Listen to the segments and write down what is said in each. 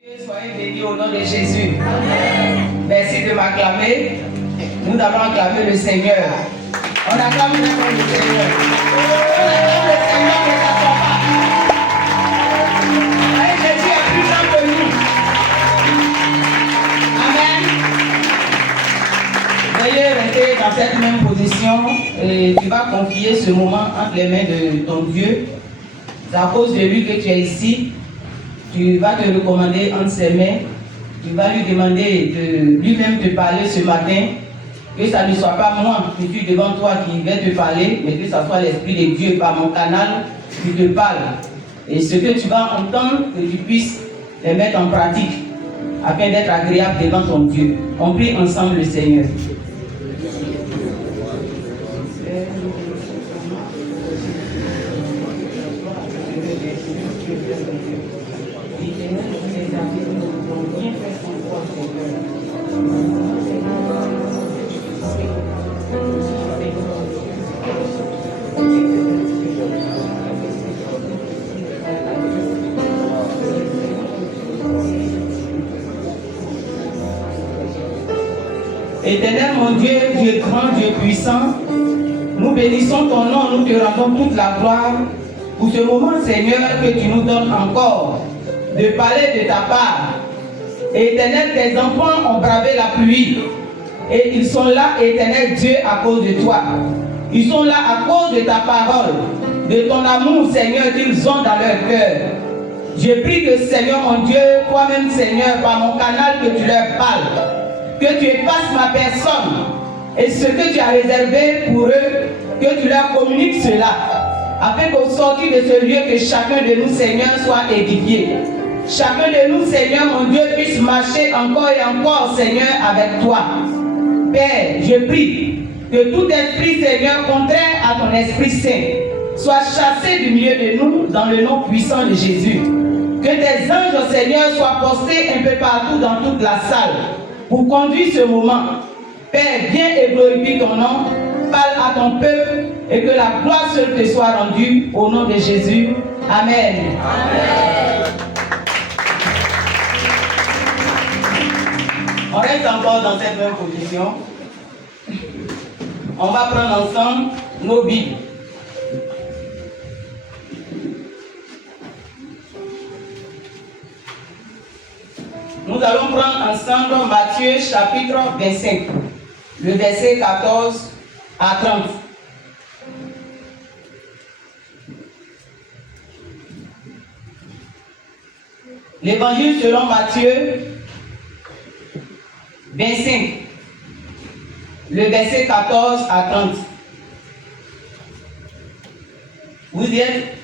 Soyez bénis au nom de Jésus. Amen. Merci de m'acclamer. Nous allons acclamer le Seigneur. On acclame le Seigneur. On acclame le Seigneur de sa papa. Jésus est plus grand que nous. Amen. Veuillez rester dans cette même position et tu vas confier ce moment entre les mains de ton Dieu. C'est à cause de lui que tu es ici. Tu vas te recommander entre ses mains. Tu vas lui demander de lui-même te parler ce matin. Que ça ne soit pas moi qui suis devant toi qui vais te parler, mais que ce soit l'Esprit de Dieu par mon canal qui te parle. Et ce que tu vas entendre, que tu puisses les mettre en pratique afin d'être agréable devant ton Dieu. On prie ensemble le Seigneur. Éternel mon Dieu, Dieu grand, Dieu puissant, nous bénissons ton nom, nous te rendons toute la gloire pour ce moment, Seigneur, que tu nous donnes encore de parler de ta part. Éternel, tes enfants ont bravé la pluie et ils sont là, Éternel Dieu, à cause de toi. Ils sont là à cause de ta parole, de ton amour, Seigneur, qu'ils ont dans leur cœur. Je prie que, Seigneur mon Dieu, toi-même, Seigneur, par mon canal, que tu leur parles. Que tu effaces ma personne et ce que tu as réservé pour eux, que tu leur communiques cela, afin qu'au sortir de ce lieu, que chacun de nous, Seigneur, soit édifié. Chacun de nous, Seigneur, mon Dieu, puisse marcher encore et encore, Seigneur, avec toi. Père, je prie que tout esprit, Seigneur, contraire à ton Esprit Saint, soit chassé du milieu de nous dans le nom puissant de Jésus. Que tes anges, Seigneur, soient postés un peu partout dans toute la salle pour conduire ce moment. Père, viens et glorifie ton nom, parle à ton peuple et que la gloire seule te soit rendue au nom de Jésus. Amen. Amen. On reste encore dans cette même position. On va prendre ensemble nos Bibles. Nous allons prendre ensemble Matthieu chapitre 25, le verset 14 à 30. L'évangile selon Matthieu 25, le verset 14 à 30. Vous y êtes?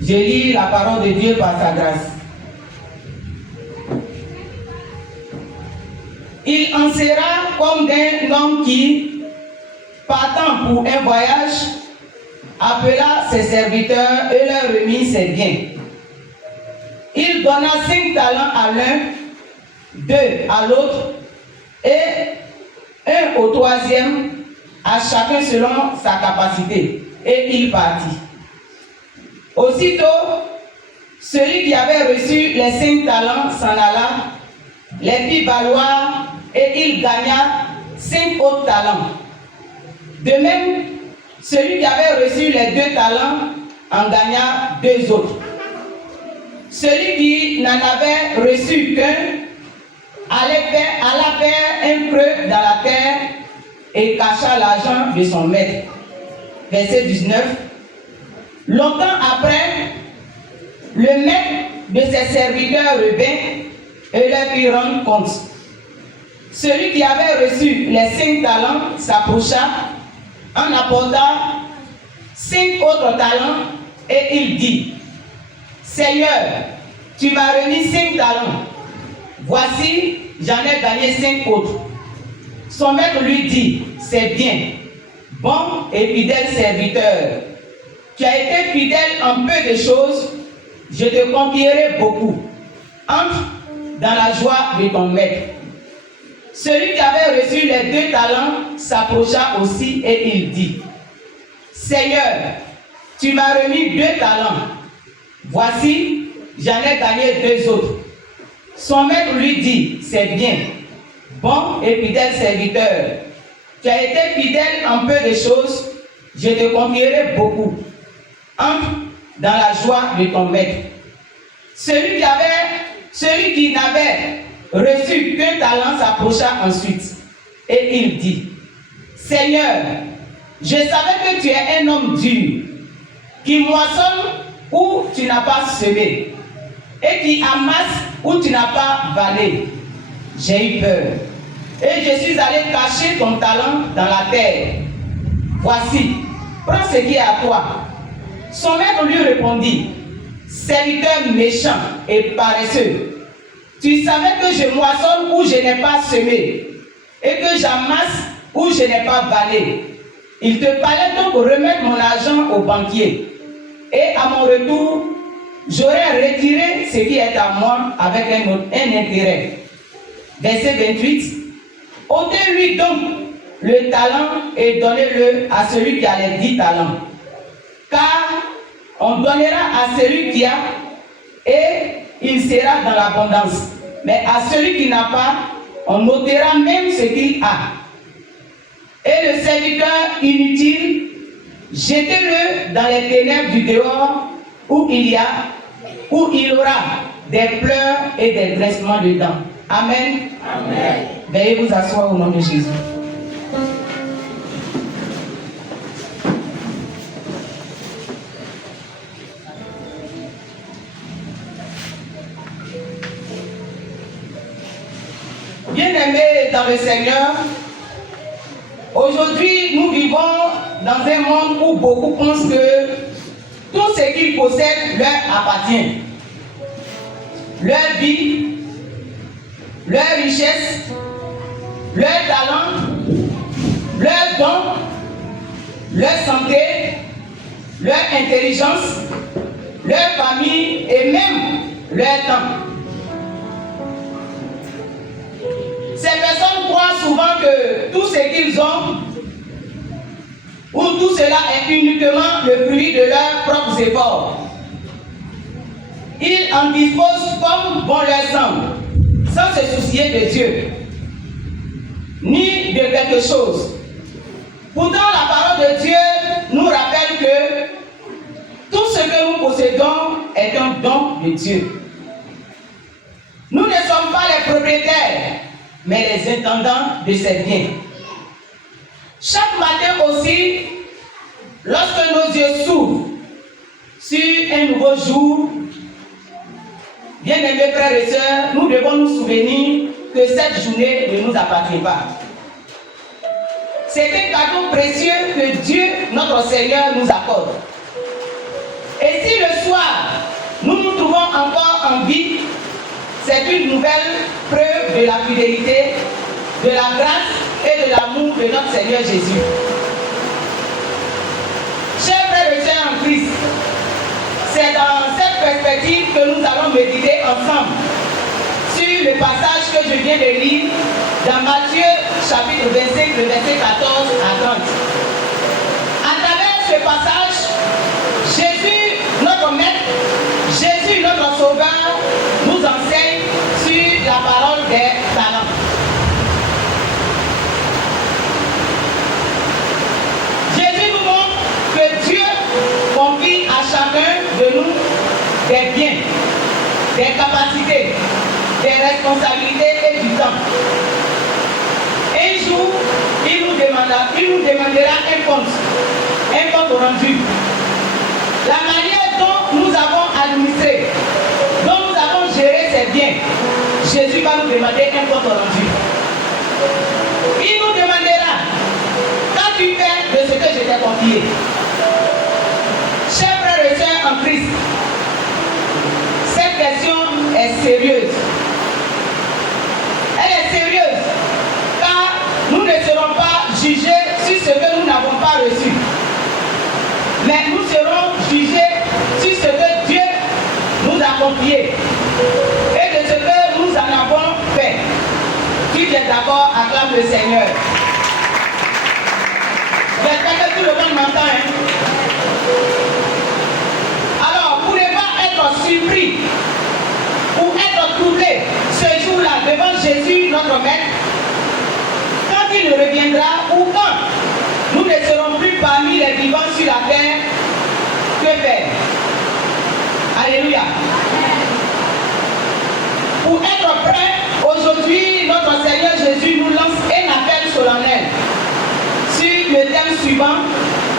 Je lis la parole de Dieu par sa grâce. Il en sera comme d'un homme qui, partant pour un voyage, appela ses serviteurs et leur remit ses biens. Il donna 5 talents à l'un, 2 à l'autre, et 1 au troisième, à chacun selon sa capacité. Et il partit. Aussitôt, celui qui avait reçu les 5 talents s'en alla, les fit valoir, et il gagna 5 autres talents. De même, celui qui avait reçu les 2 talents en gagna 2 autres. Celui qui n'en avait reçu qu'un alla faire un creux dans la terre et cacha l'argent de son maître. Verset 19. Longtemps après, le maître de ses serviteurs revint et leur fit rendre compte. Celui qui avait reçu les 5 talents s'approcha, en apporta 5 autres talents, et il dit: Seigneur, tu m'as remis 5 talents. Voici, j'en ai gagné 5 autres. Son maître lui dit: c'est bien, bon et fidèle serviteur. Tu as été fidèle en peu de choses, je te confierai beaucoup. Entre dans la joie de ton maître. Celui qui avait reçu les 2 talents s'approcha aussi et il dit: Seigneur, tu m'as remis 2 talents. Voici, j'en ai gagné 2 autres. Son maître lui dit, c'est bien, bon et fidèle serviteur. Tu as été fidèle en peu de choses, je te confierai beaucoup. Entre dans la joie de ton maître. Celui qui n'avait reçu qu'un talent s'approcha ensuite. Et il dit, Seigneur, je savais que tu es un homme dur, qui moissonne où tu n'as pas semé, et qui amasse où tu n'as pas valé. J'ai eu peur, et je suis allé cacher ton talent dans la terre. Voici, prends ce qui est à toi. Son maître lui répondit, serviteur méchant et paresseux, tu savais que je moissonne où je n'ai pas semé, et que j'amasse où je n'ai pas valé. Il te fallait donc remettre mon argent au banquier, et à mon retour, j'aurais retiré ce qui est à moi avec un intérêt. Verset 28. Ôtez-lui donc le talent et donnez-le à celui qui a les 10 talents. Car on donnera à celui qui a et il sera dans l'abondance. Mais à celui qui n'a pas, on ôtera même ce qu'il a. Et le serviteur inutile, jetez-le dans les ténèbres du dehors où il aura des pleurs et des graissements de dents. Amen. Amen. Veuillez vous asseoir au nom de Jésus. Bien-aimés dans le Seigneur, aujourd'hui nous vivons dans un monde où beaucoup pensent que tout ce qu'ils possèdent leur appartient. Leur vie, leur richesse, leur talent, leur don, leur santé, leur intelligence, leur famille et même leur temps. Ces personnes croient souvent que tout ce qu'ils ont ou tout cela est uniquement le fruit de leurs propres efforts. Ils en disposent comme bon leur semble, sans se soucier de Dieu, ni de quelque chose. Pourtant, la parole de Dieu nous rappelle que tout ce que nous possédons est un don de Dieu. Nous ne sommes pas les propriétaires, mais les intendants de ces biens. Chaque matin aussi, lorsque nos yeux s'ouvrent sur un nouveau jour, bien-aimés frères et sœurs, nous devons nous souvenir que cette journée ne nous appartient pas. C'est un cadeau précieux que Dieu, notre Seigneur, nous accorde. Et si le soir, nous nous trouvons encore en vie, c'est une nouvelle preuve de la fidélité, de la grâce et de l'amour de notre Seigneur Jésus. Chers frères et sœurs en Christ, c'est dans cette perspective que nous allons méditer ensemble sur le passage que je viens de lire dans Matthieu chapitre 25, le verset 14 à 30. À travers ce passage, Jésus, notre Maître, Jésus, notre Sauveur, nous enseigne sur la parole des talents. Jésus nous montre que Dieu confie à chacun de nous des biens, des capacités, des responsabilités et du temps. Un jour, il nous demandera un compte rendu. La manière dont nous avons administré, dont nous avons géré ces biens, Jésus va nous demander un compte rendu. Il nous demandera, qu'as-tu fait de ce que je t'ai confié? Chers frères et sœurs en Christ, cette question est sérieuse. Elle est sérieuse, car nous ne serons pas jugés sur ce que nous n'avons pas reçu. Mais nous serons jugés sur ce que Dieu nous a confié et de ce que nous en avons fait. Si tu es d'accord, acclame le Seigneur. J'espère que tout le monde m'entend. Alors, pour ne pas être surpris retrouver ce jour-là devant Jésus, notre Maître, quand il reviendra ou quand nous ne serons plus parmi les vivants sur la terre, que faire? Alléluia. Pour être prêt, aujourd'hui, notre Seigneur Jésus nous lance un appel solennel sur le thème suivant: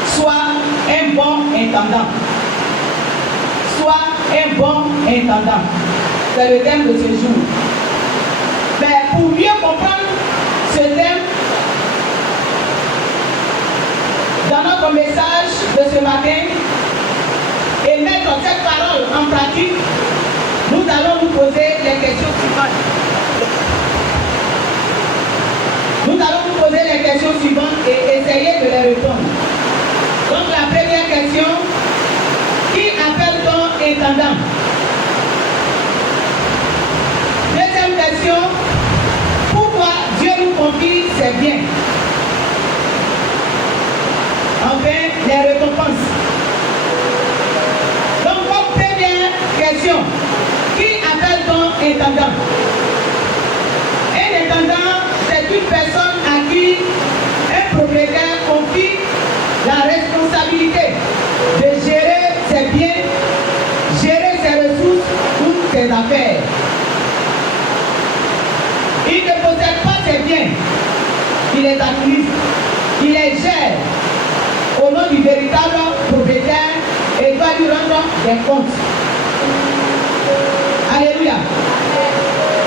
sois un bon intendant. Sois un bon intendant. C'est le thème de ce jour. Mais pour mieux comprendre ce thème, dans notre message de ce matin, et mettre cette parole en pratique, nous allons nous poser les questions suivantes. Nous allons nous poser les questions suivantes et essayer de les répondre. Donc la première question: qui appelle-t-on intendant? Deuxième question: pourquoi Dieu nous confie ses biens? Enfin, les récompenses. Donc, comme première question, qui appelle-t-on intendant? Un intendant, c'est une personne à qui un propriétaire confie la responsabilité de gérer ses biens, gérer ses ressources ou ses affaires. Il ne possède pas ses biens, il les administre, il les gère au nom du véritable propriétaire et doit lui rendre des comptes. Alléluia.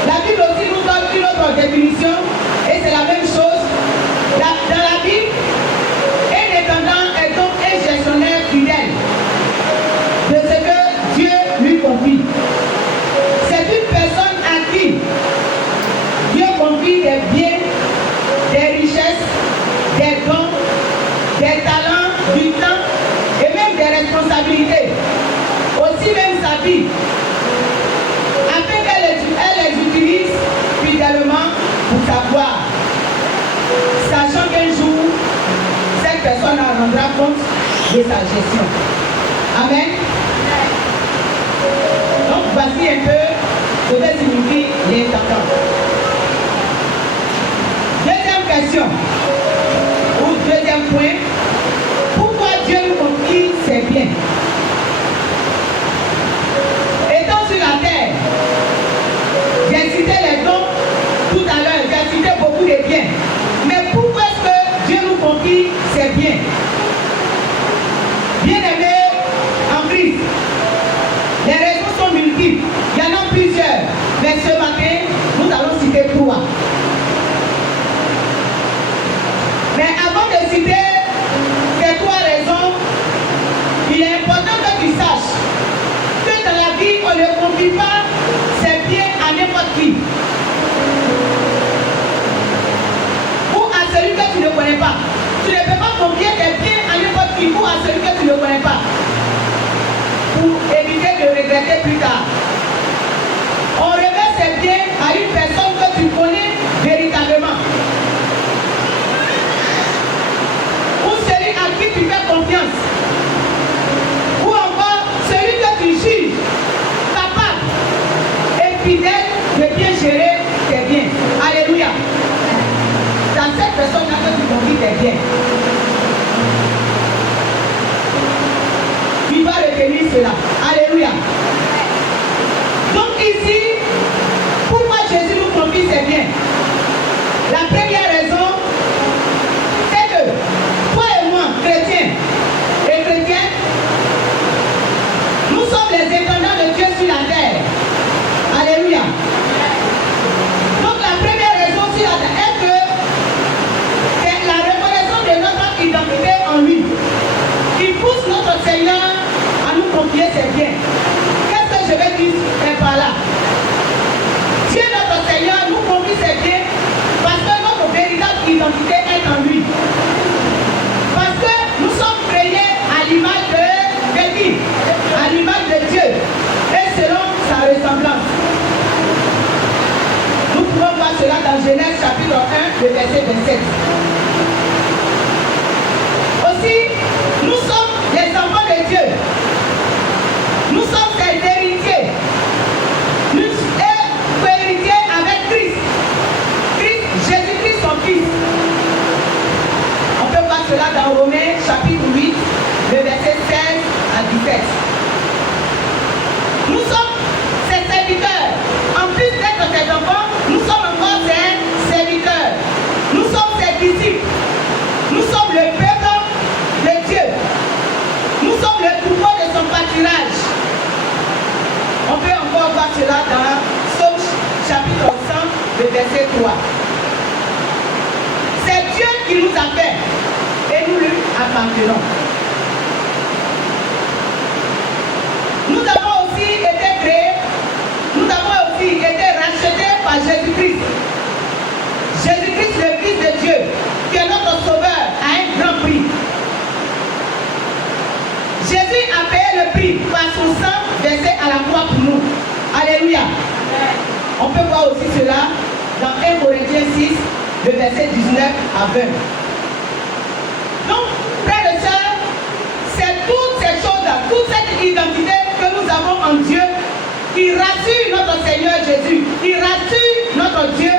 La Bible aussi nous donne une autre définition et c'est la même chose. Dans la Bible, un intendant est donc un gestionnaire fidèle de ce que Dieu lui confie. C'est une personne à qui Dieu confie des biens, des richesses, des dons, des talents, du temps et même des responsabilités, aussi même sa vie, afin qu'elle les utilise fidèlement pour sa gloire, sachant qu'un jour, cette personne en rendra compte de sa gestion. Amen. Donc voici un peu ce que signifie l'intendant. Deuxième question, ou deuxième point: pourquoi Dieu nous confie ses biens? Étant sur la terre, j'ai cité les dons tout à l'heure, j'ai cité beaucoup de biens. Mais pourquoi est-ce que Dieu nous confie ses biens? Bien-aimés en Christ, les raisons sont multiples. Il y en a plusieurs. Mais ce matin, nous allons citer 3. Mais avant de citer ces 3 raisons, il est important que tu saches que dans la vie, on ne confie pas ses biens à n'importe qui. Ou à celui que tu ne connais pas. Tu ne peux pas confier tes biens à n'importe qui ou à celui que tu ne connais pas. Pour éviter de regretter plus tard. On remet ses biens à une personne que tu connais véritablement. Ou celui à qui tu fais confiance. Ou encore celui que tu juges capable et fidèle de bien gérer tes biens. Alléluia. C'est à cette personne-là que tu confies tes biens. Tu vas retenir cela. Alléluia. Donc ici, pourquoi Jésus nous confie ses biens? La première raison, c'est que toi et moi, chrétiens et chrétiennes, nous sommes les intendants de Dieu sur la terre. Alléluia. Donc la première raison sur la terre est que c'est la reconnaissance de notre identité en lui qui pousse notre Seigneur à nous confier ses biens. Qu'est-ce ses disciples. Nous sommes le peuple de Dieu. Nous sommes le troupeau de son pâturage. On peut encore voir cela dans Psaume chapitre 100, le verset 3. C'est Dieu qui nous a fait et nous lui appartenons. Nous avons aussi été créés, nous avons aussi été rachetés par Jésus-Christ. Jésus-Christ, le Fils de Dieu, qui est notre Sauveur, a un grand prix. Jésus a payé le prix par son sang versé à la croix pour nous. Alléluia. On peut voir aussi cela dans 1 Corinthiens 6, le verset 19 à 20. Donc, frères et sœurs, c'est toutes ces choses-là, toute cette identité que nous avons en Dieu qui rassure notre Seigneur Jésus, qui rassure notre Dieu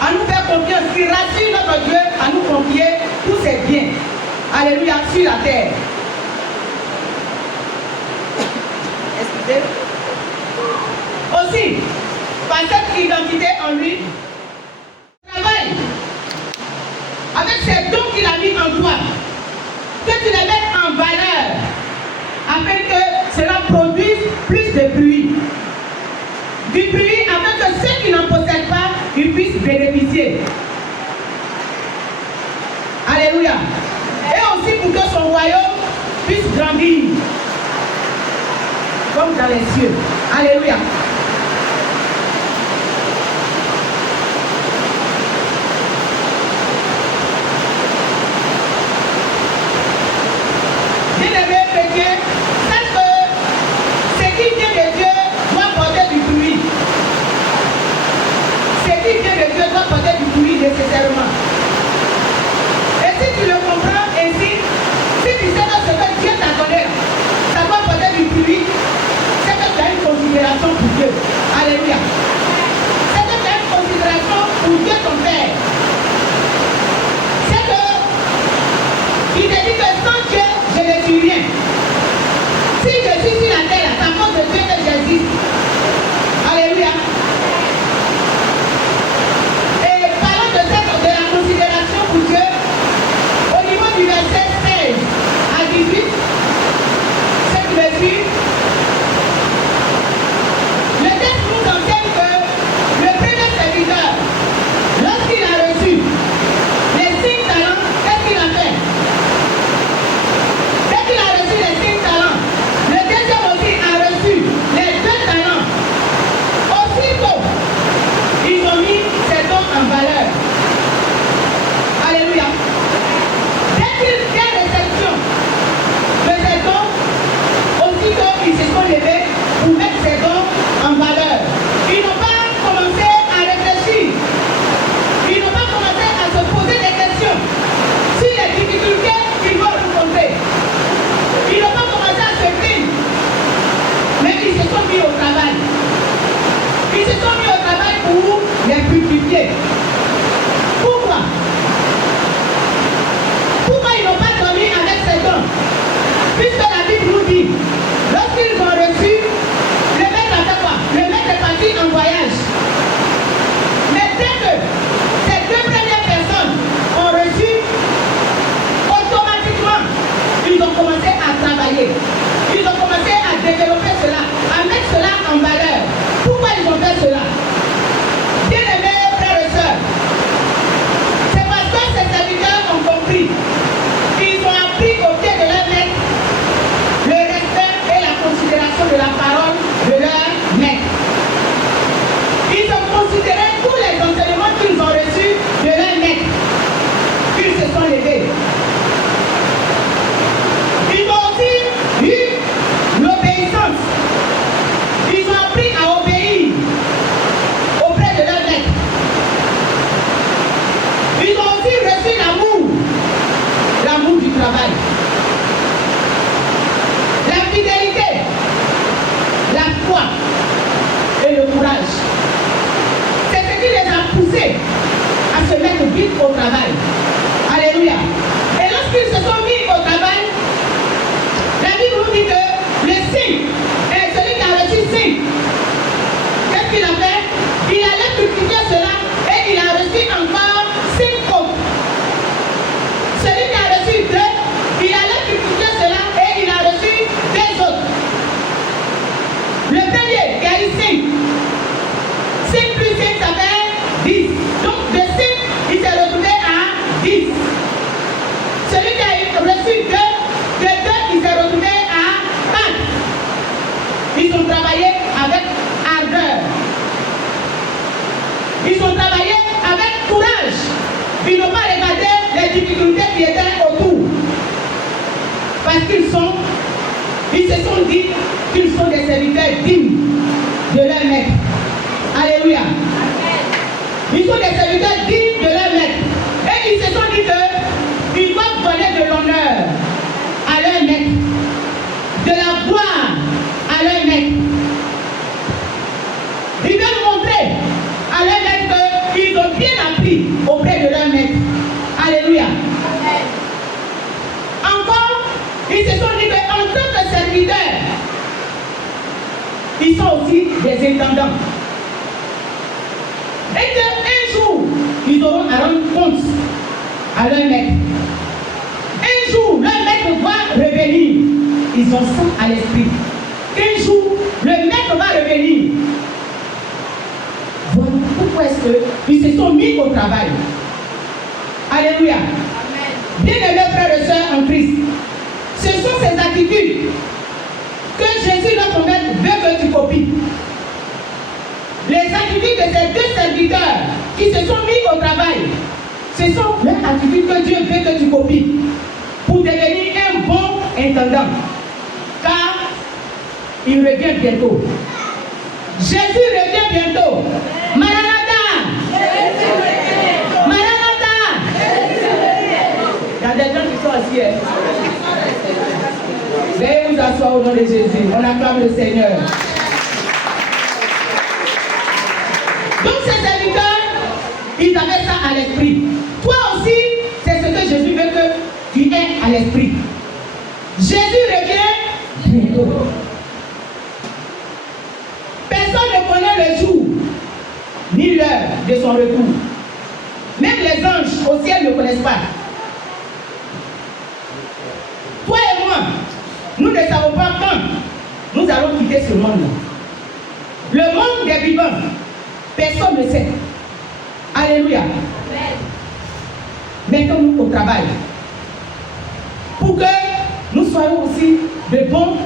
à nous faire confiance, qui rassure notre Dieu à nous confier tous ses biens. Alléluia, sur la terre. Excusez. Aussi, par cette identité en lui, travaille avec ces dons qu'il a mis en toi, que tu les mettes en valeur, afin que cela produise plus de fruits. Du fruit, afin que ceux qui n'en possèdent pas, ils puissent bénéficier. Alléluia. Et aussi pour que son royaume puisse grandir, comme dans les cieux. Alléluia. Bien-aimés chrétiens, sache que ce qui vient de Dieu doit porter du fruit. Ce qui vient de Dieu doit porter du fruit nécessairement. Et si tu le comprends ainsi, si tu sais que ce que Dieu t'a donné, ça doit porter du fruit, c'est que tu as une considération pour Dieu. difficultés qui étaient autour. Parce qu'ils se sont dit qu'ils sont des serviteurs dignes de leur maître. Alléluia. Ils sont des serviteurs dignes de leur maître. Et ils se sont dit qu'ils doivent donner de l'honneur à leur maître, de la gloire à leur maître. Ils veulent montrer à leur maître qu'ils ont bien appris auprès de leur maître. Alléluia. Encore, ils se sont dit qu'en tant que serviteurs, ils sont aussi des intendants. Et qu'un jour, ils auront à rendre compte à leur maître. Un jour, leur maître va revenir. Ils ont ça à l'esprit. Un jour, le maître va revenir. Voilà pourquoi est-ce qu'ils se sont mis au travail. Alléluia. Bien-aimés frères et sœurs en Christ, ce sont ces attitudes que Jésus, notre maître, veut que tu copies. Les attitudes de ces deux serviteurs qui se sont mis au travail, ce sont les attitudes que Dieu veut que tu copies pour devenir un bon intendant. Car il revient bientôt. Jésus revient bientôt. Maranatha! Maranatha! Il y a des gens qui sont assis. Veuillez vous asseoir au nom de Jésus. On acclame le Seigneur. Donc ces serviteurs, ils avaient ça à l'esprit. Toi aussi, c'est ce que Jésus veut que tu aies à l'esprit. Jésus revient bientôt. Personne ne connaît le jour ni l'heure de son retour. Même les anges au ciel ne connaissent pas. Toi et moi, nous ne savons pas quand nous allons quitter ce monde. Le monde des vivants, personne ne sait. Alléluia. Mettons-nous au travail pour que nous soyons aussi de bons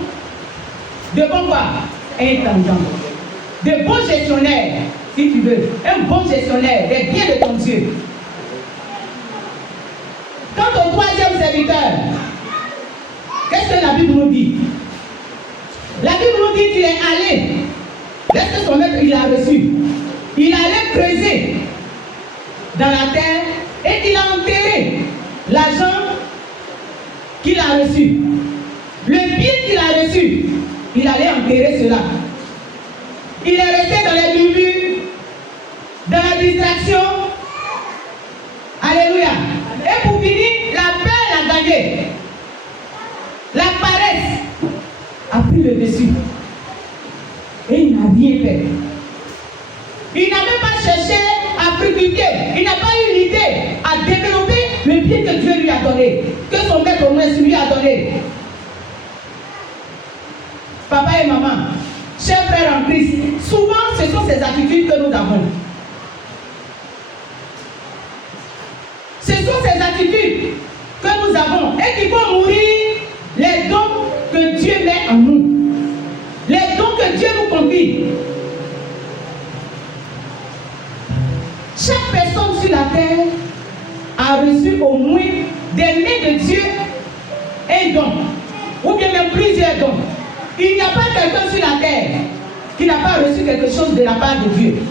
quoi? Intendants. De bons gestionnaires, si tu veux. Un bon gestionnaire des biens de ton Dieu. Quant au troisième serviteur, qu'est-ce que la Bible nous dit? La Bible nous dit qu'il est allé. Est-ce que son maître il a reçu? Il allait creuser dans la terre et il a enterré l'argent qu'il a reçu. Le bien qu'il a reçu, il allait enterrer cela. Il est resté dans les murmures, dans la distraction. Alléluia. Et pour finir, la peur l'a gagné. La paresse a pris le dessus. Et il n'a rien fait. Il n'a même pas cherché à préoccuper. Il n'a pas eu l'idée à développer le bien que Dieu lui a donné. Que son maître au moins lui a donné. Papa et maman, chers frères en Christ, souvent ce sont ces attitudes que nous avons. Ce sont ces attitudes que nous avons et qui vont mourir les dons que Dieu met en nous. Les dons que Dieu nous confie. Chaque personne sur la terre a reçu au moins des mains de Dieu un don, ou bien même plusieurs dons. Il n'y a pas quelqu'un sur la terre qui n'a pas reçu quelque chose de la part de Dieu.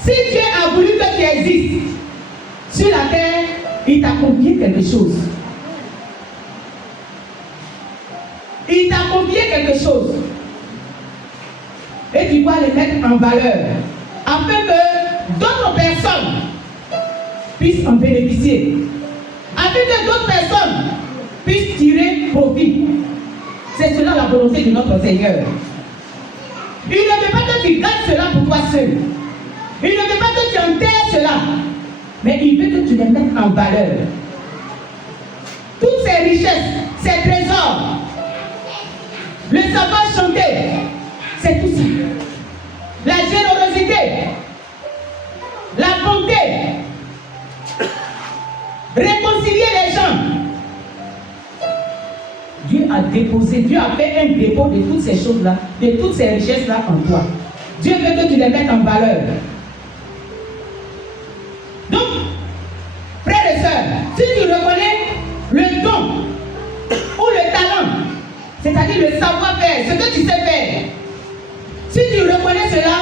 Si Dieu a voulu que tu existes sur la terre, il t'a confié quelque chose. Il t'a confié quelque chose. Et tu dois le mettre en valeur afin que d'autres personnes puissent en bénéficier. Afin que d'autres personnes puissent tirer profit. C'est cela la volonté de notre Seigneur. Il ne veut pas que tu gardes cela pour toi seul. Il ne veut pas que tu enterres cela. Mais il veut que tu les mettes en valeur. Toutes ces richesses, ces trésors, le savoir chanter, c'est tout ça. La générosité, la bonté, réconcilier les gens. Dieu a déposé, Dieu a fait un dépôt de toutes ces choses-là, de toutes ces richesses-là en toi. Dieu veut que tu les mettes en valeur. Donc, frères et sœurs, si tu reconnais le don ou le talent, c'est-à-dire le savoir-faire, ce que tu sais faire, si tu reconnais cela,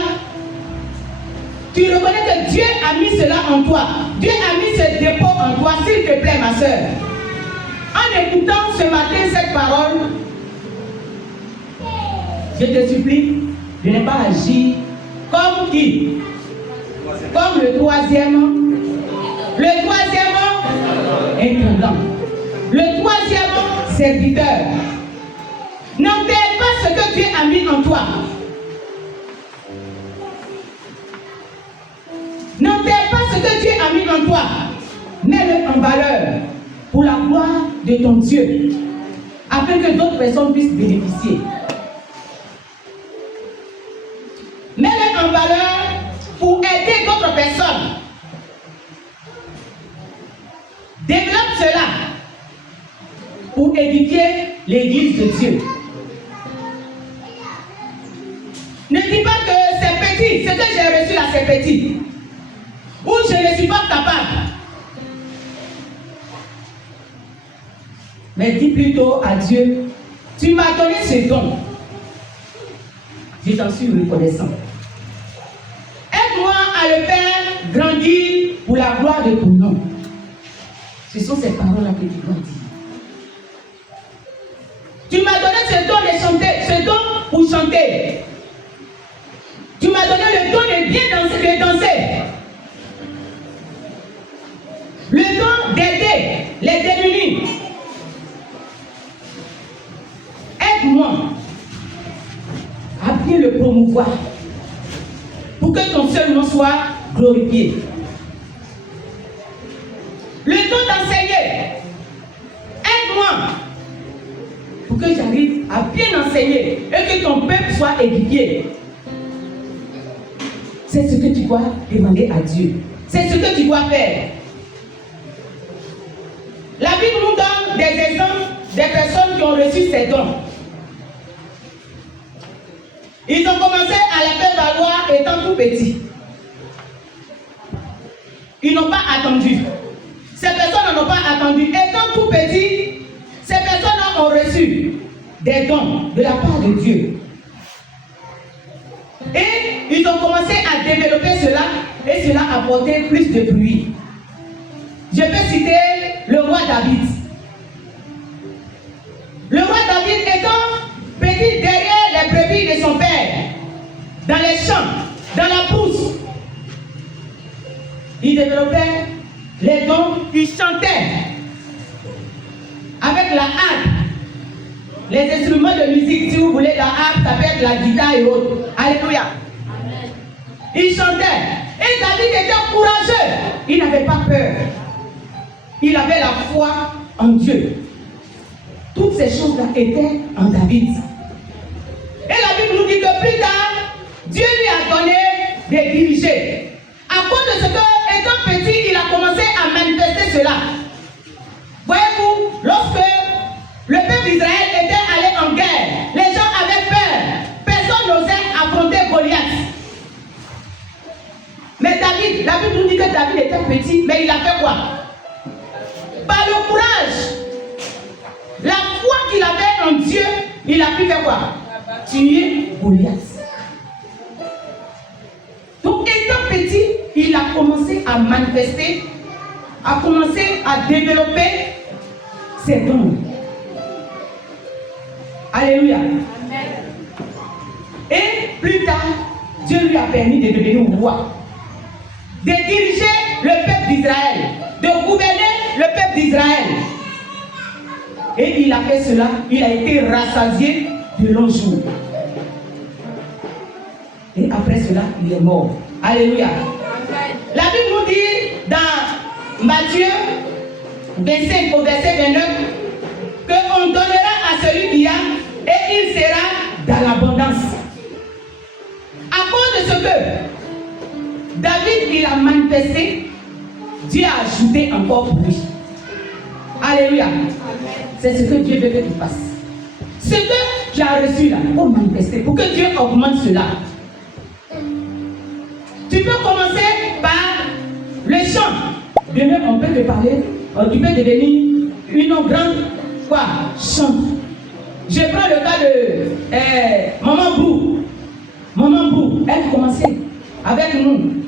tu reconnais que Dieu a mis cela en toi. Dieu a mis ce dépôt en toi, s'il te plaît, ma soeur. En écoutant ce matin cette parole, je te supplie de ne pas agir comme qui? Comme le troisième intendant. Le troisième serviteur. N'enterre pas ce que Dieu a mis en toi. N'enterre pas ce que Dieu a mis en toi. Mets-le en valeur pour la gloire de ton Dieu, afin que d'autres personnes puissent bénéficier. Mets-le en valeur pour aider d'autres personnes. Développe cela pour édifier l'église de Dieu. Ne dis pas que c'est petit, ce que j'ai reçu là c'est petit. Ou je ne suis pas capable. Mais dis plutôt à Dieu, tu m'as donné ce don. Je t'en suis reconnaissant. Aide-moi à le faire grandir pour la gloire de ton nom. Ce sont ces paroles-là que tu dois dire. Tu m'as donné ce don de chanter, ce don pour chanter. Tu m'as donné le don de bien danser, le don d'aider les démunis. Aide-moi à bien le promouvoir pour que ton seul nom soit glorifié. Le don d'enseigner. Aide-moi pour que j'arrive à bien enseigner et que ton peuple soit édifié. C'est ce que tu dois demander à Dieu. C'est ce que tu dois faire. La Bible nous donne des exemples des personnes qui ont reçu ces dons. Ils ont commencé à la faire valoir étant tout petits. Ils n'ont pas attendu. Ces personnes n'ont pas attendu. Étant tout petits, ces personnes ont reçu des dons de la part de Dieu. Et ils ont commencé à développer cela et cela a apporté plus de fruits. Je peux citer le roi David. Le roi David étant petit derrière les brebis de son père, dans les champs, dans la brousse, il développait les dons, il chantait avec la harpe. Les instruments de musique, si vous voulez, la harpe, ça peut être la guitare et autres. Alléluia. Amen. Il chantait. Et David était courageux. Il n'avait pas peur. Il avait la foi en Dieu. Toutes ces choses-là étaient en David. Et la Bible nous dit que plus tard, Dieu lui a donné des diriger. À cause de ce que, étant petit, il a commencé à manifester cela. Voyez-vous, lorsque le peuple d'Israël était allé en guerre, les gens avaient peur. Personne n'osait affronter Goliath. Mais David, la Bible nous dit que David était petit, mais il a fait quoi? Par le courage, la foi qu'il avait en Dieu, il a pu faire quoi? Tuer Goliath. Donc étant petit, il a commencé à manifester, a commencé à développer ses dons. Alléluia. Amen. Et plus tard, Dieu lui a permis de devenir roi, de diriger le peuple d'Israël, de gouverner le peuple d'Israël. Et il a fait cela, il a été rassasié de longs jours. Et après cela, il est mort. Alléluia. Amen. La Bible nous dit dans Matthieu 25 au verset 29 qu'on donnera à celui qui a et il sera dans l'abondance. À cause de ce que David il a manifesté, Dieu a ajouté encore pour lui. Alléluia. C'est ce que Dieu veut que tu fasses. Ce que tu as reçu là, pour manifester, pour que Dieu augmente cela. Tu peux commencer par Le chant, demain on peut te parler, tu peux devenir une grande quoi? Chante. Je prends le cas de Maman Bou. Maman Bou, elle commençait avec nous.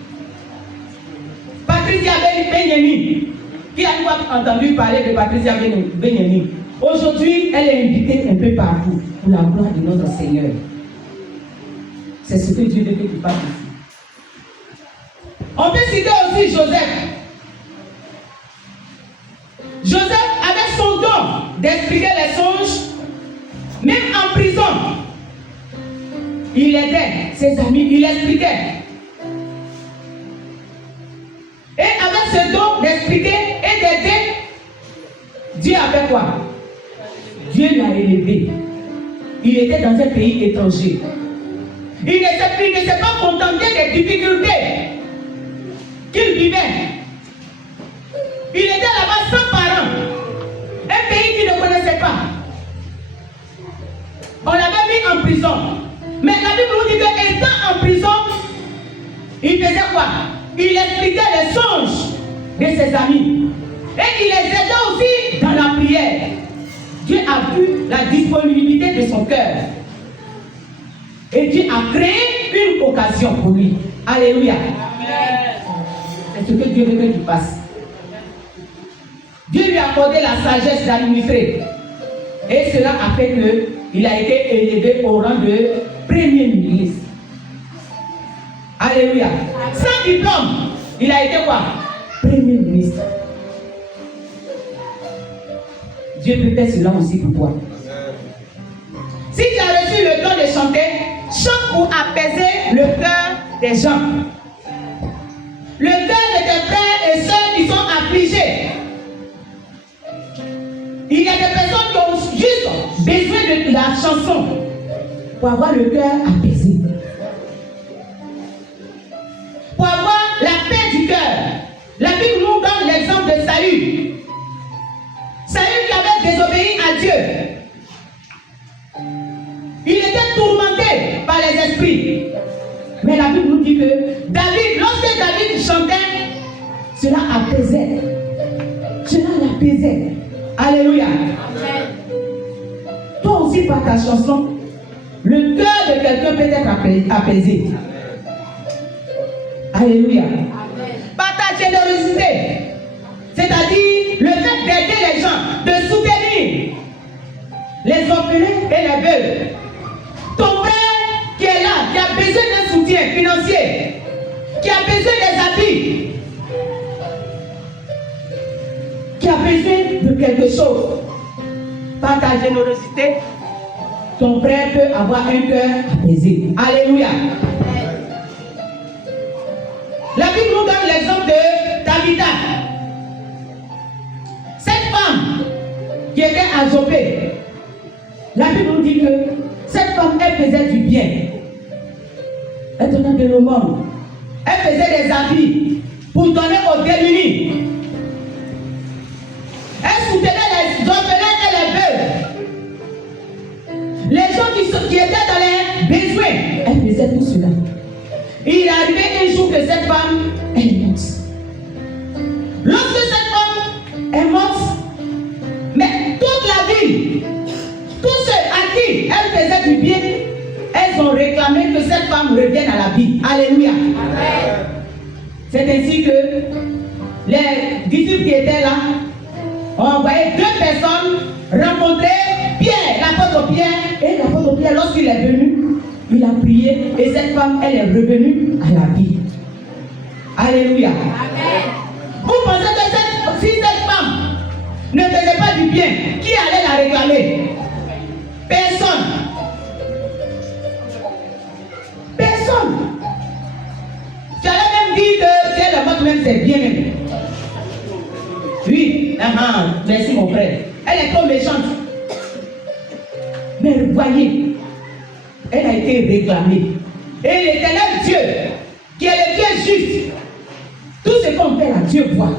Patricia Benyemi. Qui a entendu parler de Patricia Benyemi? Aujourd'hui, elle est invitée un peu partout pour la gloire de notre Seigneur. C'est ce que Dieu veut que tu fasses ici. On peut citer aussi Joseph. Joseph avait son don d'expliquer les songes, même en prison. Il aidait ses amis, il expliquait. Et avec ce don d'expliquer et d'aider, Dieu a fait quoi? Dieu l'a élevé. Il était dans un pays étranger. Il ne s'est pas contenté des difficultés qu'il vivait. Il était là-bas sans parents. Un pays qu'il ne connaissait pas. On l'avait mis en prison. Mais la Bible nous dit qu'étant en prison, il faisait quoi? Il expliquait les songes de ses amis. Et il les aidait aussi dans la prière. Dieu a vu la disponibilité de son cœur. Et Dieu a créé une occasion pour lui. Alléluia. C'est ce que Dieu veut que tu fasses. Dieu lui a accordé la sagesse d'administrer. Et cela a fait qu'il a été élevé au rang de premier ministre. Alléluia. Sans diplôme, il a été quoi? Premier ministre. Dieu peut faire cela aussi pour toi. Si tu as reçu le don de chanter, chante pour apaiser le cœur des gens. Le cœur de tes frères et sœurs qui sont affligés. Il y a des personnes qui ont juste besoin de la chanson pour avoir le cœur apaisé. Pour avoir la paix du cœur. La Bible nous donne l'exemple de Saül. Saül qui avait désobéi à Dieu. Il était tourmenté par les esprits. Mais la Bible nous dit que David, lorsque David chantait, cela apaisait. Cela l'apaisait. Alléluia. Amen. Toi aussi par ta chanson, le cœur de quelqu'un peut être apaisé. Alléluia. Amen. Par ta générosité, c'est-à-dire le fait d'aider les gens, de soutenir les orphelins et les veuves. Ton frère qui est là, qui a besoin d'un soutien financier, qui a besoin des habits, qui a besoin de quelque chose, par ta générosité, ton frère peut avoir un cœur apaisé. Alléluia. La Bible nous donne l'exemple de Tabitha. Cette femme qui était à Jopé, la Bible nous dit que cette femme, elle faisait du bien. Elle donnait de l'aumône. Elle faisait des habits pour donner aux démunis. Elle soutenait les orphelins et les veuves. Les gens qui étaient dans les besoins, elle faisait tout cela. Il est arrivé un jour que cette femme est morte. Lorsque cette femme est morte, mais toute la ville, tous ceux à qui elle faisait du bien, elles ont réclamé que cette femme revienne à la vie. Alléluia. Amen. C'est ainsi que les disciples qui étaient là ont envoyé 2 personnes rencontrer Pierre, l'apôtre Pierre. Et l'apôtre Pierre, lorsqu'il est venu, il a prié et cette femme, elle est revenue à la vie. Alléluia. Amen. Vous pensez que si cette femme ne faisait pas du bien, qui allait la réclamer? Personne. Personne. J'allais même dire que si elle est morte, même c'est bien même. Oui, merci mon frère. Elle est trop méchante. Mais voyez, elle a été réclamée. Et l'éternel Dieu, qui est le Dieu juste, tout ce qu'on fait là, Dieu voit.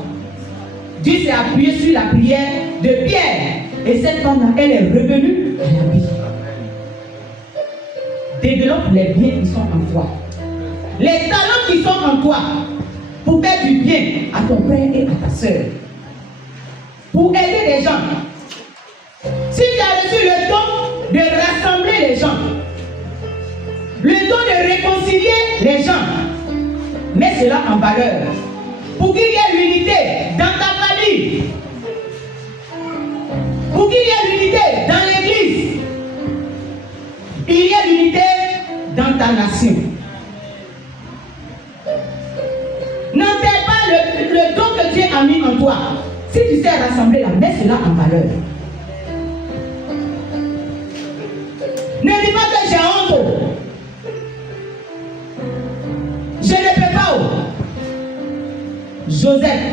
Dieu s'est appuyé sur la prière de Pierre. Et cette femme-là, elle est revenue à la vie. Développe les biens qui sont en toi. Les talents qui sont en toi. pour faire du bien à ton frère et à ta soeur, pour aider les gens. Si tu as reçu le don de rassembler les gens, le don de réconcilier les gens, mets cela en valeur pour qu'il y ait l'unité dans ta famille, pour qu'il y ait l'unité dans l'église, il y a l'unité dans ta nation. N'enterre pas le don que Dieu a mis en toi. Si tu sais rassembler, mets cela en valeur. Ne dis pas que j'ai honte. Je ne peux pas. Joseph,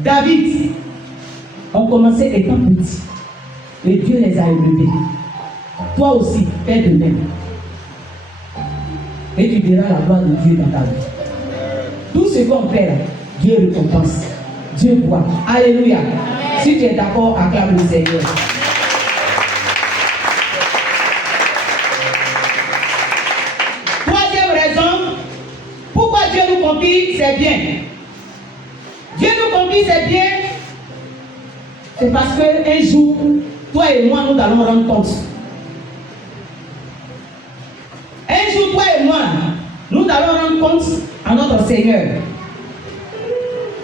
David ont commencé étant petits. Et Dieu les a élevés. Toi aussi, fais de même. Et tu verras la gloire de Dieu dans ta vie. Tout ce qu'on fait là, Dieu récompense. Dieu voit. Alléluia. Amen. Si tu es d'accord, acclame le Seigneur. Troisième raison, pourquoi Dieu nous confie ses biens. Dieu nous confie ses biens, c'est parce qu'un jour, toi et moi, nous allons rendre compte. Un jour, toi et moi, nous allons rendre compte à notre Seigneur.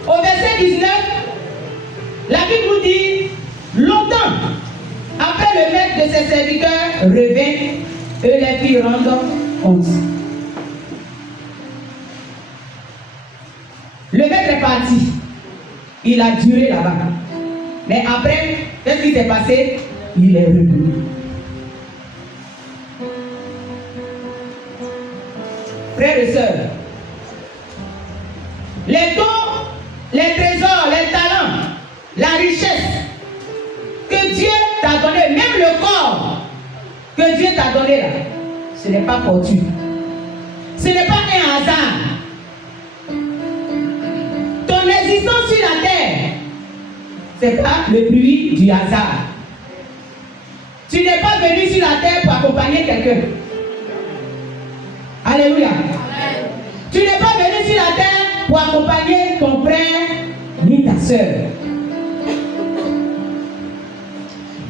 Au verset 19, la Bible nous dit, longtemps après le maître de ses serviteurs revint, et les fit rendre compte. Le maître est parti, il a duré là-bas. Mais après, qu'est-ce qui s'est passé? Il est revenu. Frères et sœurs, les dons, les trésors, les talents, la richesse que Dieu t'a donné, même le corps que Dieu t'a donné là, ce n'est pas fortuit. Ce n'est pas un hasard. Ton existence sur la terre, ce n'est pas le fruit du hasard. Tu n'es pas venu sur la terre pour accompagner quelqu'un. Alléluia. Amen. Tu n'es pas venu sur la terre pour accompagner ton frère ni ta soeur.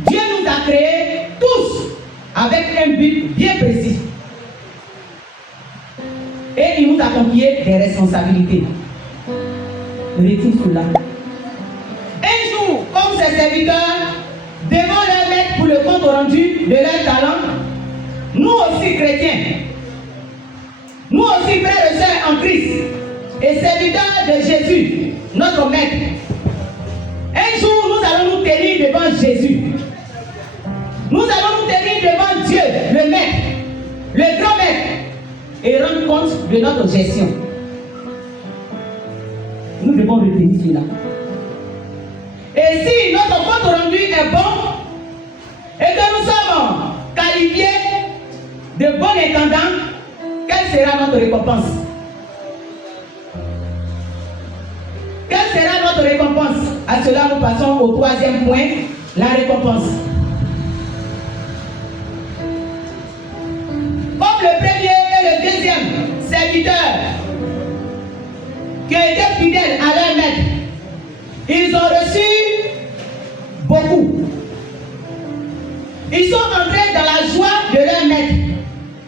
Dieu nous a créés tous avec un but bien précis. Et il nous a confié des responsabilités. Retire cela. Un jour, comme ses serviteurs, devant leur maître pour le compte rendu de leur talent, nous aussi chrétiens, nous aussi frères et sœurs en Christ et serviteurs de Jésus, notre maître, un jour nous allons nous tenir devant Jésus. Nous allons nous tenir devant Dieu, le maître, le grand maître, et rendre compte de notre gestion. Nous devons retenir cela. Et si notre compte rendu est bon, et que nous sommes qualifiés de bons intendants, quelle sera notre récompense? Quelle sera notre récompense? À cela, nous passons au troisième point, la récompense. Comme le premier et le deuxième serviteurs qui étaient fidèles à leur maître, ils ont reçu beaucoup. Ils sont entrés dans la joie de leur maître,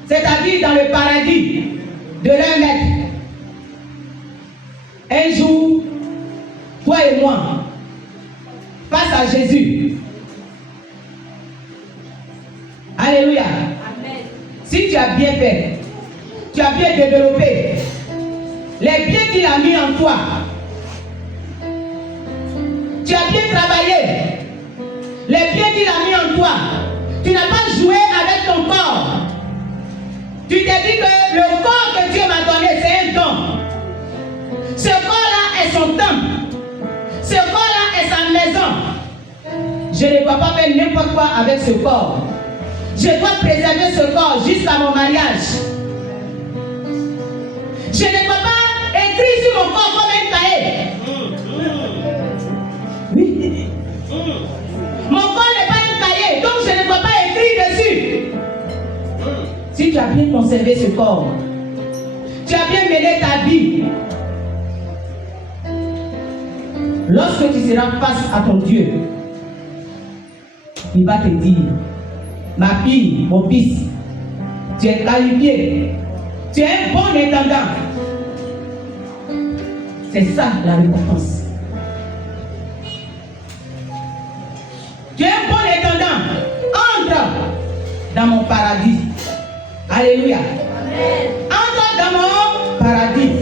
c'est-à-dire dans le paradis de leur maître. Un jour, toi et moi, face à Jésus. Alléluia. Amen. Si tu as bien fait, tu as bien développé les biens qu'il a mis en toi, tu as bien travaillé les biens qu'il a mis en toi, tu n'as pas joué avec ton corps. Tu t'es dit que le corps que Dieu m'a donné, c'est un don. Ce corps-là est son temple. Ce corps-là est sa maison. Je ne dois pas faire n'importe quoi avec ce corps. Je dois préserver ce corps jusqu'à mon mariage. Je ne dois pas écrire sur mon corps comme un cahier. Oui. Mon corps n'est pas un cahier, donc je ne dois pas écrire dessus. Si tu as bien conservé ce corps, tu as bien mené ta vie, lorsque tu seras face à ton Dieu, il va te dire, ma fille, mon fils, tu es qualifié, tu es un bon intendant. C'est ça la récompense. Tu es un bon intendant. Entre dans mon paradis. Alléluia. Amen. Entre dans mon paradis.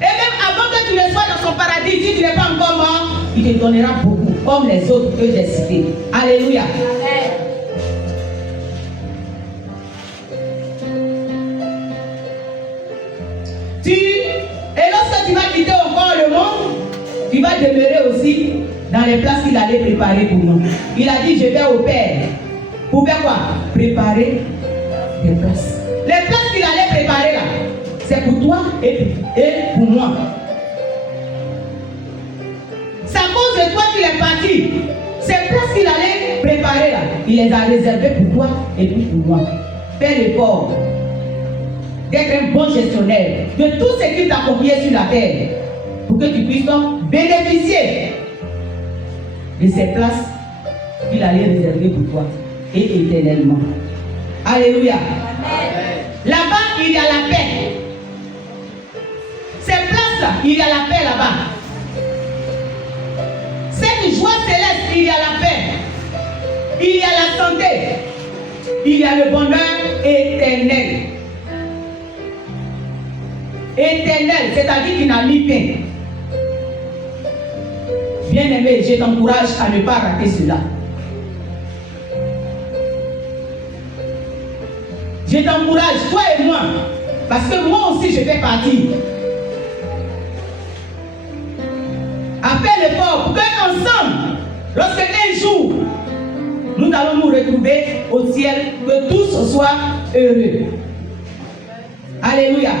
Et même avant que tu ne sois dans son paradis, si tu n'es pas encore mort, il te donnera beaucoup, comme les autres que j'ai cités. Alléluia. Amen. Et lorsque tu vas quitter encore le monde, tu vas demeurer aussi dans les places qu'il allait préparer pour nous. Il a dit, je vais au Père. Pour faire quoi? Préparer des places. Les places qu'il allait préparer là, c'est pour toi et pour moi. C'est à cause de toi qu'il est parti. Ces places qu'il allait préparer là, il les a réservées pour toi et pour moi. Fais l'effort d'être un bon gestionnaire de tout ce qu'il t'a confié sur la terre pour que tu puisses donc bénéficier de ces places qu'il allait réserver pour toi et éternellement. Alléluia. Là-bas, il y a la paix. Ces places-là, il y a la paix là-bas. Cette joie céleste, il y a la paix. Il y a la santé. Il y a le bonheur éternel. Éternel, c'est-à-dire qu'il n'a mis fin. Bien-aimé, je t'encourage à ne pas rater cela. Je t'encourage, toi et moi, parce que moi aussi je fais partie. À faire l'effort pour qu'ensemble, lorsque un jour, nous allons nous retrouver au ciel, que tous soient heureux. Alléluia.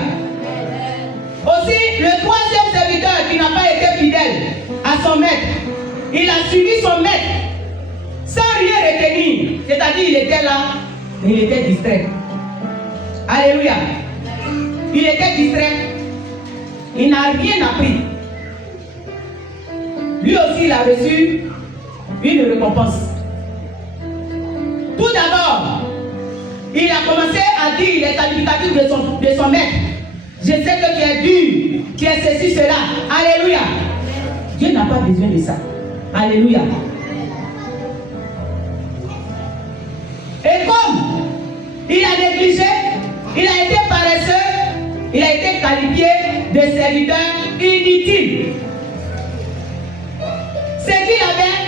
Aussi, le troisième serviteur qui n'a pas été fidèle à son maître, il a suivi son maître sans rien retenir. C'est-à-dire, il était là, mais il était distrait. Alléluia. Il était distrait. Il n'a rien appris. Lui aussi, il a reçu une récompense. Tout d'abord, il a commencé à dire les qualificatifs de son maître. Je sais que tu es dur, tu es ceci, cela. Alléluia. Dieu n'a pas besoin de ça. Alléluia. Et comme il a négligé, il a été paresseux, il a été qualifié de serviteur inutile. Ce qu'il avait,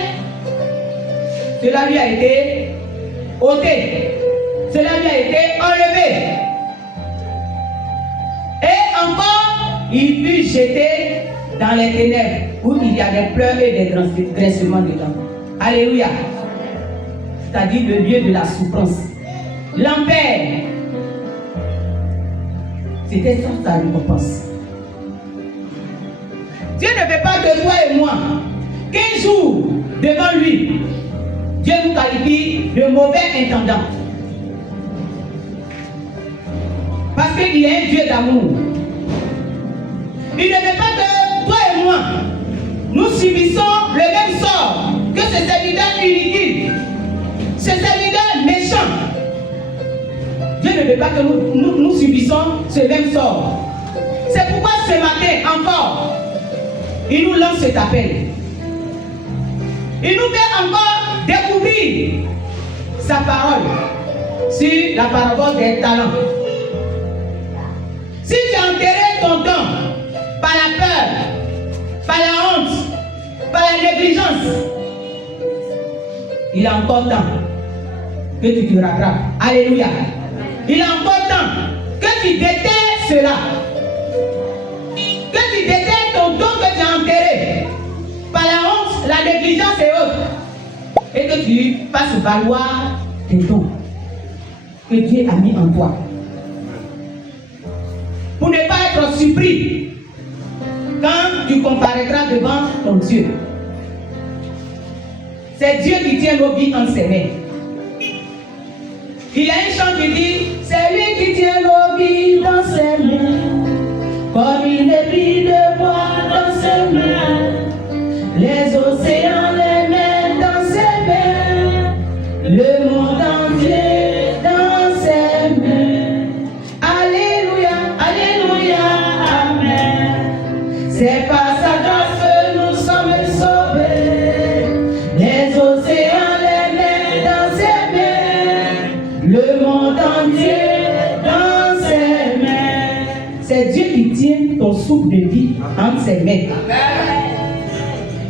cela lui a été ôté. Cela lui a été enlevé. Et encore, il fut jeté dans les ténèbres où il y a des pleurs et des graissements dedans. Alléluia. C'est-à-dire le lieu de la souffrance. L'enfer. C'était ça sa récompense. Dieu ne veut pas que toi et moi, qu'un jour, devant lui, Dieu nous qualifie de mauvais intendant. Parce qu'il est un Dieu d'amour. Il ne veut pas que toi et moi, nous subissons le même sort que ce serviteur inutile, ce serviteur méchant. Dieu ne veut pas que nous subissons ce même sort. C'est pourquoi ce matin encore, il nous lance cet appel. Il nous fait encore découvrir sa parole sur la parabole des talents. Si tu as enterré ton don par la peur, par la honte, par la négligence, il a encore temps que tu te rattrapes. Alléluia. Il a encore temps que tu déterres cela. Que tu déterres ton don que tu as enterré par la honte, la négligence et autres. Et que tu fasses valoir tes dons que Dieu a mis en toi. Pour ne pas être surpris quand tu comparaîtras devant ton Dieu. C'est Dieu qui tient nos vies en ses mains. Il y a un chant qui dit, c'est lui qui tient nos vies dans ses mains, comme une épée de bois dans ses le monde entier dans ses mains. C'est Dieu qui tient ton souffle de vie entre ses mains.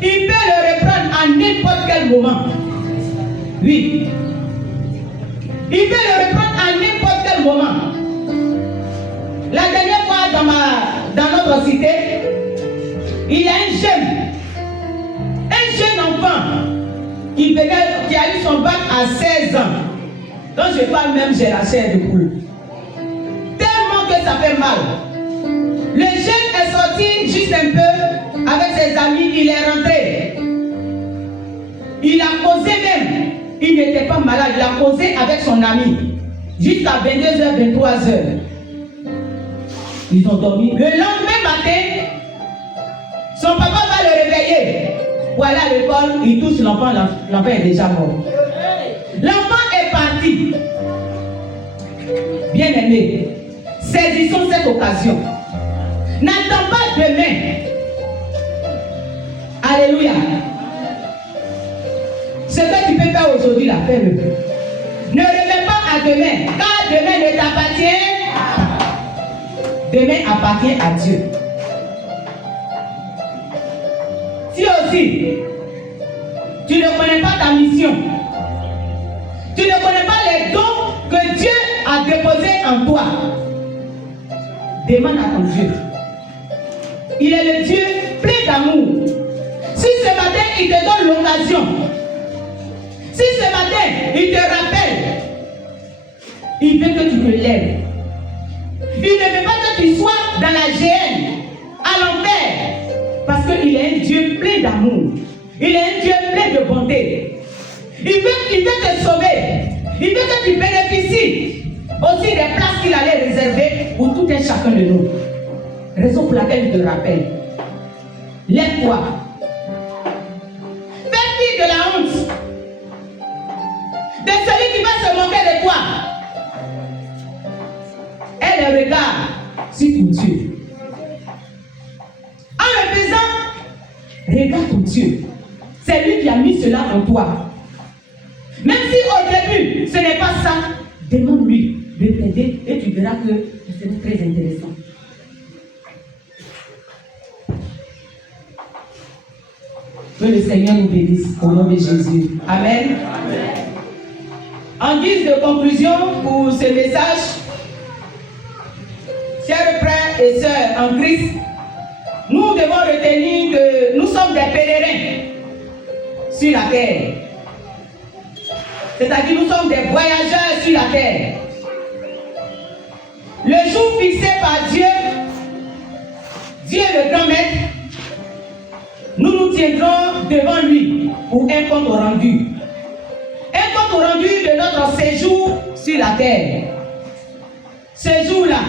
Il peut le reprendre à n'importe quel moment. Oui. Il peut le reprendre à n'importe quel moment. La dernière fois dans notre cité, il y a un jeune enfant qui a eu son bac à 16 ans. Donc je parle même, j'ai la chair de poule. Tellement que ça fait mal. Le jeune est sorti juste un peu avec ses amis, il est rentré. Il a causé même. Il n'était pas malade, il a causé avec son ami. Jusqu'à 22h, 23h. Ils ont dormi. Le lendemain matin, son papa va le réveiller. Pour aller à l'école, il touche l'enfant, l'enfant est déjà mort. L'enfant est parti. Bien aimé, saisissons cette occasion. N'attends pas demain. Alléluia. Ce que tu peux faire aujourd'hui, là, fais-le. Ne remets pas à demain, car demain ne t'appartient pas. Demain appartient à Dieu. Si aussi, tu ne connais pas ta mission, tu ne connais pas les dons que Dieu a déposés en toi, demande à ton Dieu. Il est le Dieu plein d'amour. Si ce matin, il te donne l'occasion, si ce matin, il te rappelle, il veut que tu te lèves. Il ne veut pas que tu sois dans la géhenne, à l'enfer, parce qu'il est un Dieu plein d'amour. Il est un Dieu plein de bonté. Il veut te sauver. Il veut que tu bénéficies aussi des places qu'il allait réserver pour tout un chacun de nous. Raison pour laquelle il te rappelle. Lève-toi. Fais-lui de la honte. De celui qui va se moquer de toi. Et le regard sur ton Dieu. En le faisant, regarde ton Dieu. C'est lui qui a mis cela en toi. Même si au début, ce n'est pas ça, demande-lui de t'aider et tu verras que c'est très intéressant. Que le Seigneur nous bénisse au nom de Jésus. Amen. Amen. En guise de conclusion pour ce message, chers frères et sœurs en Christ, nous devons retenir que nous sommes des pèlerins sur la terre. C'est-à-dire nous sommes des voyageurs sur la terre. Le jour fixé par Dieu, Dieu le grand maître, nous nous tiendrons devant lui pour un compte rendu. Un compte rendu de notre séjour sur la terre. Ce jour-là,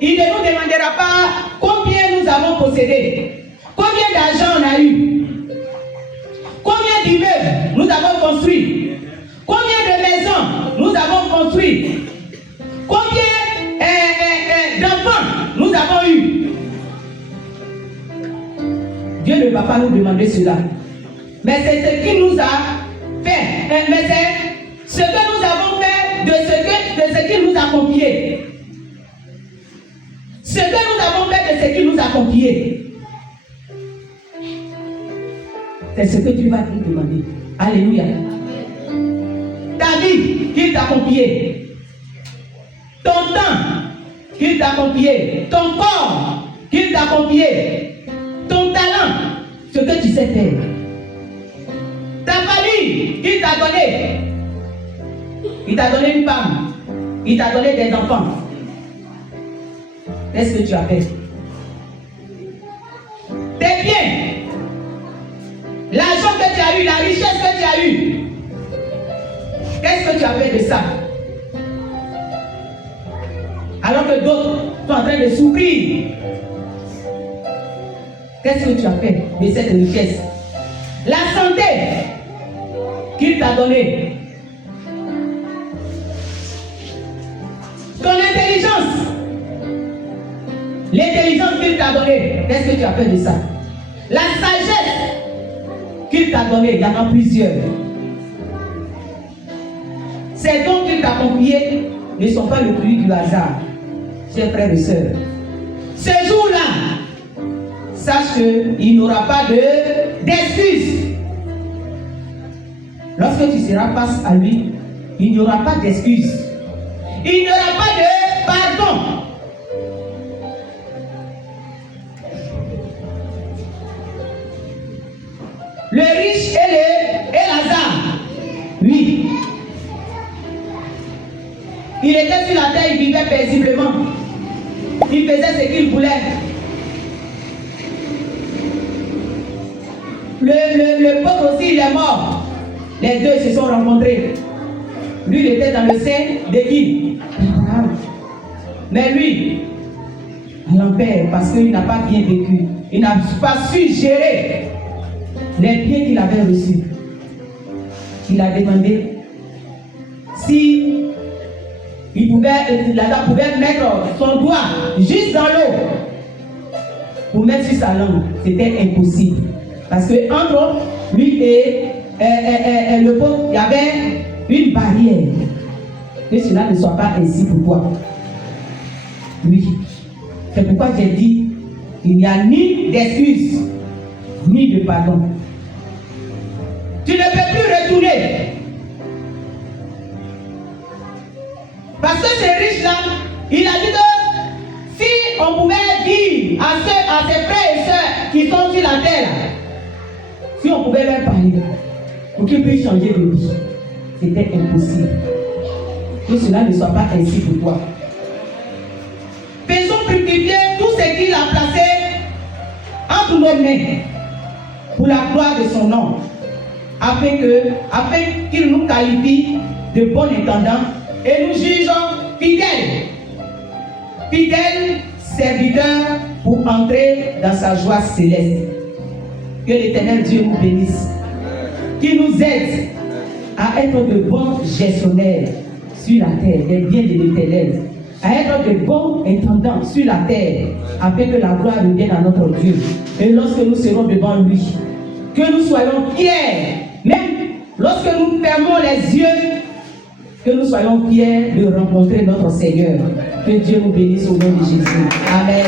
il ne nous demandera pas combien nous avons possédé, combien d'argent on a eu, combien d'immeubles nous avons construits, combien de maisons nous avons construites, combien d'enfants nous avons eu. Dieu ne va pas nous demander cela. Mais c'est ce qu'il nous a fait. Mais c'est ce que nous avons fait de ce qu'il nous a confié. Ce que nous avons fait de ce qu'il nous a confié. C'est ce que tu vas te demander. Alléluia. Ta vie qu'il t'a confié. Ton temps qu'il t'a confié. Ton corps qu'il t'a confié. Ton talent, ce que tu sais faire. Ta famille qu'il t'a donné. Il t'a donné une femme. Il t'a donné des enfants. Qu'est-ce que tu as fait? Tes biens. L'argent que tu as eu, la richesse que tu as eue. Qu'est-ce que tu as fait de ça? Alors que d'autres sont en train de souffrir. Qu'est-ce que tu as fait de cette richesse? La santé qu'il t'a donnée. Ton intelligence. L'intelligence qu'il t'a donnée. Qu'est-ce que tu as fait de ça? La sagesse qu'il t'a donnée. Il y en a plusieurs. Ces dons qu'il t'a confiés ne sont pas le fruit du hasard, chers frères et sœurs. Ce jour-là, sache qu'il n'aura pas d'excuses. Lorsque tu seras face à lui, il n'y aura pas d'excuses. Il n'y aura pas de pardon. Le riche et Lazare, oui. Il était sur la terre, il vivait paisiblement. Il faisait ce qu'il voulait. Le pauvre aussi, il est mort. Les deux se sont rencontrés. Lui, il était dans le sein de qui? Mais lui, l'enfer, parce qu'il n'a pas bien vécu. Il n'a pas su gérer les biens qu'il avait reçus. Il a demandé si Lazare pouvait mettre son doigt juste dans l'eau pour mettre sur sa langue. C'était impossible. Parce que entre lui et le pauvre, il y avait une barrière. Que cela ne soit pas ainsi pour toi. Oui. C'est pourquoi j'ai dit, il n'y a ni d'excuses, ni de pardon. Tu ne peux plus retourner. Parce que ce riche-là, il a dit que si on pouvait dire à ses frères et sœurs qui sont sur la terre, si on pouvait leur parler, pour qu'ils puissent changer de vie, c'était impossible. Que cela ne soit pas ainsi pour toi. Faisons fructifier tout ce qu'il a placé entre nos mains pour la gloire de son nom, afin qu'il nous qualifie de bons intendants et nous jugeons fidèles serviteurs pour entrer dans sa joie céleste. Que l'Éternel Dieu nous bénisse, qui nous aide à être de bons gestionnaires sur la terre, des biens de l'Éternel, à être de bons intendants sur la terre, afin que la gloire revienne à notre Dieu. Et lorsque nous serons devant lui, que nous soyons fiers, même lorsque nous fermons les yeux, que nous soyons fiers de rencontrer notre Seigneur. Que Dieu nous bénisse au nom de Jésus. Amen.